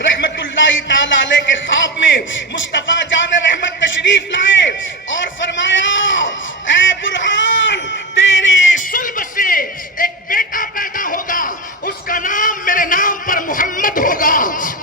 رحمت اللہ تعالی علیہ کے خواب میں مصطفیٰ جان رحمت تشریف لائے اور فرمایا اے برہان تیری صلب سے ایک بیٹا پیدا ہوگا، اس کا نام میرے نام پر محمد ہوگا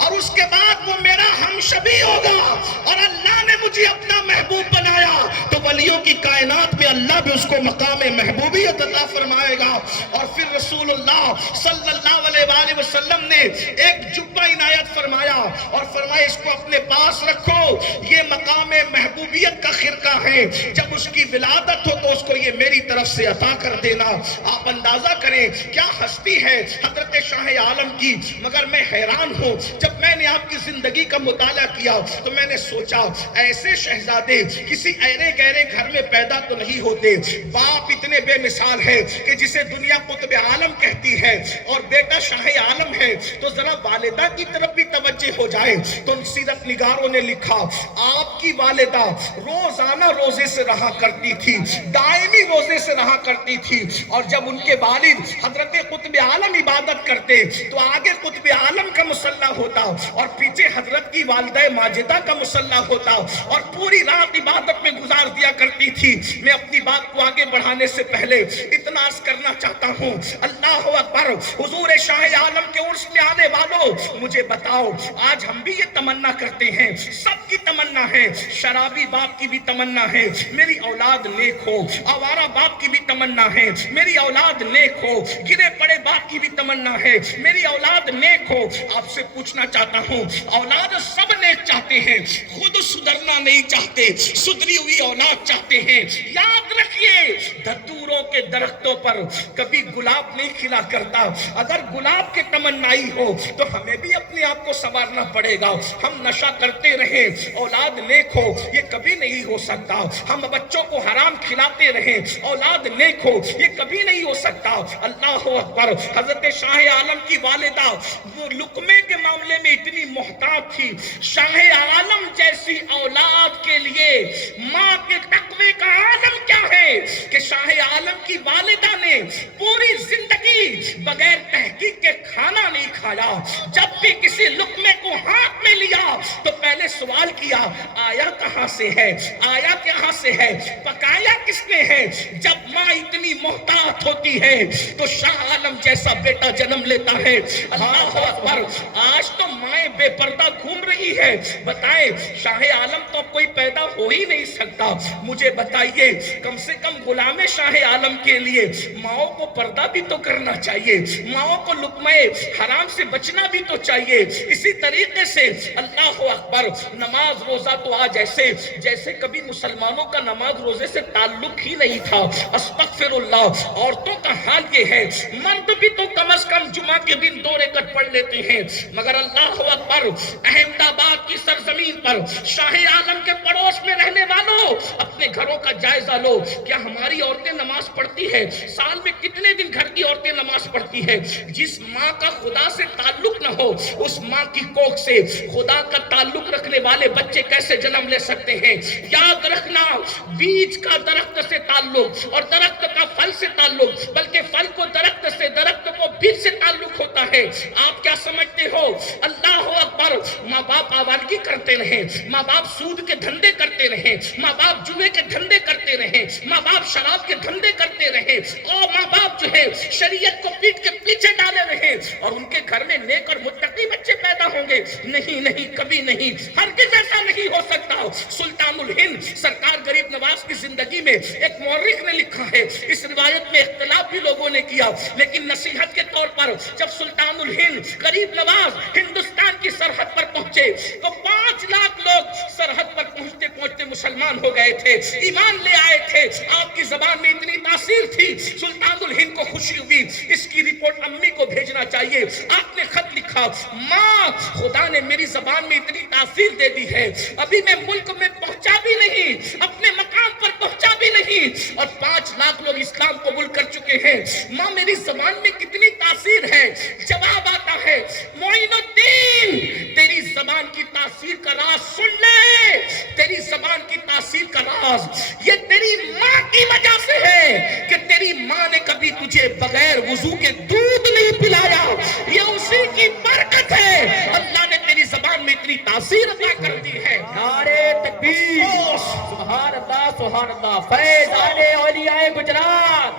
اور اس کے بعد وہ میرا ہمشبی ہوگا، اور اللہ نے مجھے اپنا محبوب بنایا تو ولیوں کی کائنات میں اللہ بھی اس کو مقام محبوبیت عطا فرمائے گا۔ اور پھر رسول اللہ صلی اللہ علیہ وآلہ وسلم نے ایک جبہ عنایت فرمایا اور فرمایا اس کو اپنے پاس رکھو، یہ مقام محبوبیت کا خرقہ ہے، جب اس کی ولادت ہو تو اس کو یہ میری طرف سے عطا کر دینا۔ آپ اندازہ کریں کیا ہستی ہے حضرت شاہ عالم کی، مگر میں حیران ہوں جب میں نے آپ کی زندگی کا مطالعہ کیا تو میں نے سوچا ایسے شہزادے کسی ایرے گہرے گھر میں پیدا تو نہیں ہوتے، باپ اتنے بے مثال ہے کہ جسے دنیا قطب عالم کہتی ہے اور بیٹا شاہ عالم ہے، تو ذرا والدہ کی طرف بھی توجہ ہو جائے تو سیرت نگاروں نے لکھا آپ کی والدہ روزانہ روزے سے رہا کرتی تھی، دائمی روزے سے رہا کرتی تھی، اور جب ان کے والد حضرت قطب عالم عبادت کرتے تو آگے قطب عالم کا مصلی ہوتا اور پیچھے حضرت کی والدہ ماجدہ کا مصلی ہوتا، اور پوری رات عبادت میں گزار دیا کرتی تھی۔ میں اپنی بات کو آگے بڑھانے سے پہلے اتنا عرض کرنا چاہتا ہوں، اللہ اکبر، حضور شاہ عالم کے عرس میں آنے والوں مجھے بتاؤ، آج ہم بھی یہ تمنا کرتے ہیں، سب کی تمنا ہے، شرابی باپ کی بھی تمنا ہے میری اولاد نیک ہو، آوارہ باپ کی بھی تمنا ہے میری اولاد نیک ہو، گرے پڑے باپ کی بھی تمنا ہے میری اولاد نیک ہو۔ آپ سے پوچھنا چاہتا ہوں، اولاد سب نیک چاہتے ہیں، خود سدھرنا نہیں چاہتے، سدھری ہوئی اولاد چاہتے ہیں۔ یاد رکھیے دھتوروں کے درختوں پر کبھی گلاب نہیں کھلا کرتا، اگر گلاب کے تمنائی ہو تو ہمیں بھی اپنے آپ کو سنوارنا پڑے گا۔ ہم نشہ کرتے رہیں اولاد نیک ہو یہ کبھی نہیں ہو سکتا، ہم بچوں کو حرام کھلاتے رہیں اولاد نیک ہو یہ کبھی نہیں ہو سکتا۔ اللہ اکبر، حضرت شاہ عالم کی والدہ وہ لقمے کے معاملے میں اتنی محتاط تھی، شاہ عالم جیسی اولاد کے لیے ماں کے تقوی کا عالم کیا ہے کہ شاہ عالم کی والدہ نے پوری زندگی بغیر تحقیق کے کھانا نہیں کھایا، جب بھی کسی لقمے کو ہاتھ میں لیا تو پہلے سوال کیا آیا کہاں سے ہے، آیا کہاں سے ہے، پکایا کس نے ہے۔ جب ماں اتنی محتاط ہوتی ہے تو شاہ عالم جیسا بیٹا جنم لیتا ہے۔ اللہ اکبر، آج تو مائیں بے پردہ گھوم رہی ہے، بتائیں شاہ عالم تو کوئی پیدا ہو ہی نہیں سکتا۔ مجھے بتائیے کم سے کم غلام شاہ عالم کے لیے ماؤں کو پردہ بھی تو کرنا چاہیے، ماؤں کو لقمہ حرام سے بچنا بھی تو چاہیے۔ اسی طریقے سے اللہ اکبر، نماز روزہ تو آج جیسے کبھی مسلمانوں کا نماز روزے سے تعلق ہی نہیں تھا۔ استغفر اللہ، عورتوں کا حال یہ ہے، مرد بھی تو کم از کم جمعہ کے دن 2 رکعت پڑھ لیتے ہیں، مگر اللہ اکبر، احمد آباد کی سرزمین پر شاہ عالم کے پڑوس میں رہنے والوں اپنے گھروں کا جائزہ لو، کیا ہماری عورتیں نماز پڑھتی ہے؟ سال میں کتنے دن گھر کی عورتیں نماز پڑھتی ہے؟ جس ماں کا خدا سے تعلق نہ ہو اس ماں کی کوکھ سے خدا کا تعلق رکھنے والے بچے کیسے جنم لے سکتے ہیں؟ یاد رکھنا، بیج کا درخت سے تعلق اور درخت کا پھل سے تعلق، بلکہ پھل کو درخت سے، درخت کو بیج سے تعلق ہوتا ہے۔ آپ کیا سمجھتے ہو؟ اللہ اکبر، ماں باپ آوارگی کرتے رہے، ماں باپ سود کے دھندے کرتے رہے، ماں باپ جوئے کے دھندے کرتے رہے، ماں باپ شراب کے دھندے کرتے رہے، اور ماں باپ جو ہے شریعت کو پیٹ کے پیچھے ڈالے رہے، اور ان کے گھر میں نیک اور متقی بچے پیدا ہوں گے؟ نہیں نہیں، کبھی نہیں، ہرگز ایسا نہیں ہو سکتا۔ سلطان الہند سرکار غریب نواز کی زندگی میں ایک مورخ نے لکھا ہے، اس روایت میں اختلاف بھی لوگوں نے کیا، لیکن نصیحت کے طور پر جب سلطان الہند غریب نواز ہندوستان کی سرحد پر پہنچے تو 5 لاکھ لوگ سرحد پر پہنچتے پہنچتے مسلمان ہو گئے تھے، ایمان لے آئے تھے۔ آپ کی زبان میں اتنی تاثیر تھی، سلطان الہند کو خوشی ہوئی، اس کی رپورٹ امی کو بھیجنا چاہیے۔ آپ نے خط لکھا، ماں خدا نے میری زبان میں اتنی تاثیر دے دی ہے، ابھی میں ملک میں پہنچا بھی نہیں، اپنے مقام پر پہنچا بھی نہیں، اور 5 لاکھ لوگ اسلام قبول کر چکے ہیں، ماں میری زبان میں کتنی تاثیر ہے۔ جواب آتا ہے، معین الدین تیری زبان کی تاثیر کا راز سن لے، تیری زبان کی تاثیر کا راز یہ تیری ماں کی وجہ سے ہے کہ تیری ماں نے کبھی تجھے بغیر وضو کے دودھ نہیں پلایا، یہ اسی کی برکت ہے۔ اللہ نے تیری تاثیر عطا کر دی ہے۔ نعرے تکبیر، سبحان اللہ سبحان اللہ، فیضان اولیاء گجرات،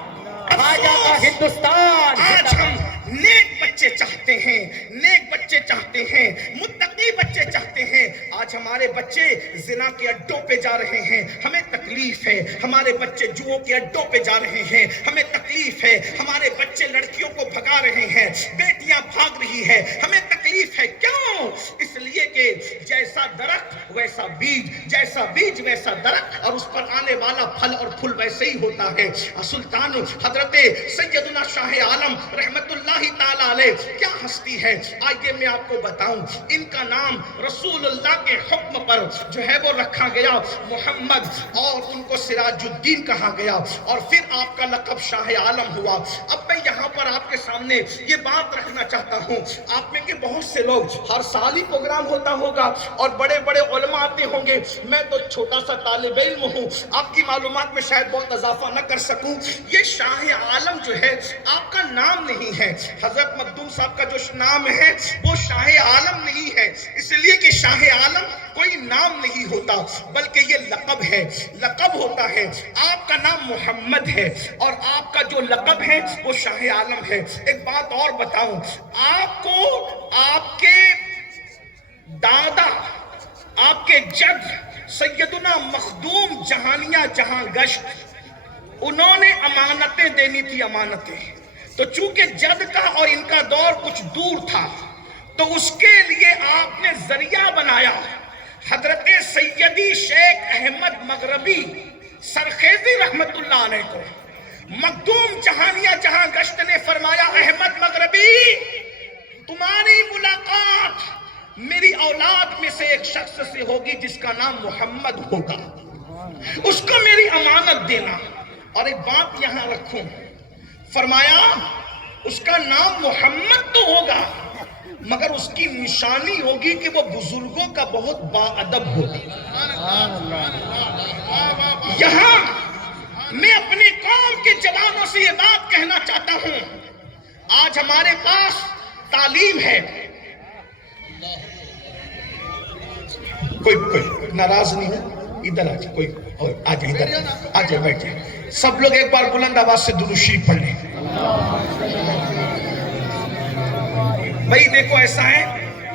خواجہ کا ہندوستان۔ آج ہم نیک بچے چاہتے ہیں، نیک بچے چاہتے ہیں، متقی بچے چاہتے ہیں۔ آج ہمارے بچے زنا کے اڈوں پہ جا رہے ہیں، ہمیں تکلیف ہے۔ ہمارے بچے جوؤں کے اڈوں پہ جا رہے ہیں، ہمیں تکلیف ہے۔ ہمارے بچے لڑکیوں کو بھگا رہے ہیں، بیٹیاں بھاگ رہی ہے، ہمیں تکلیف ہے۔ کیوں؟ اس لیے کہ جیسا درخت ویسا بیج، جیسا بیج ویسا درخت، اور اس پر آنے والا پھل اور پھول ویسے ہی ہوتا ہے۔ سلطان حضرت سیدنا شاہ عالم رحمت اللہ تعالیٰ علیہ کیا ہستی ہے، آئیے میں آپ کو بتاؤں۔ ان کا نام رسول اللہ کے حکم پر جو ہے وہ رکھا گیا محمد، اور ان کو سراج الدین کہا گیا، اور پھر آپ کا لقب شاہ عالم ہوا۔ اب میں یہاں پر آپ کے سامنے یہ بات رکھنا چاہتا ہوں، آپ میں کہ بہت سے لوگ ہر سال ہی پروگرام ہوتا ہوگا اور بڑے بڑے علماء آتے ہوں گے، میں تو چھوٹا سا طالب علم ہوں، آپ کی معلومات میں شاید بہت اضافہ نہ کر سکوں۔ یہ شاہ عالم جو ہے آپ کا نام نہیں ہے، حضرت مخدوم صاحب کا جو نام ہے وہ شاہ عالم نہیں ہے، اس لیے کہ شاہ عالم کوئی نام نہیں ہوتا بلکہ یہ لقب ہے، لقب ہوتا ہے۔ آپ کا نام محمد ہے اور آپ کا جو لقب ہے وہ شاہ عالم ہے۔ ایک بات اور بتاؤں آپ کو، آپ کے دادا، آپ کے جد سیدنا مخدوم جہانیہ جہاں گشت، انہوں نے امانتیں دینی تھی، امانتیں، تو چونکہ جد کا اور ان کا دور کچھ دور تھا تو اس کے لیے آپ نے ذریعہ بنایا۔ حضرت سیدی شیخ احمد مغربی سرخیزی رحمت اللہ علیہ کو مخدوم جہانیہ جہاں گشت نے فرمایا، احمد مغربی تمہاری ملاقات میری اولاد میں سے ایک شخص سے ہوگی جس کا نام محمد ہوگا، اس کو میری امانت دینا۔ اور ایک بات یہاں رکھوں، فرمایا اس کا نام محمد تو ہوگا مگر اس کی نشانی ہوگی کہ وہ بزرگوں کا بہت باادب ہوگا۔ یہاں میں اپنی قوم کے جوانوں سے یہ بات کہنا چاہتا ہوں، آج ہمارے پاس تعلیم ہے، کوئی ناراض نہیں ہے، ادھر آجائے، کوئی اور آجائے، ادھر آجائے، بیٹھ جائے، سب لوگ ایک بار بلند آواز سے درود شریف پڑھ لیں۔ بھائی دیکھو ایسا ہے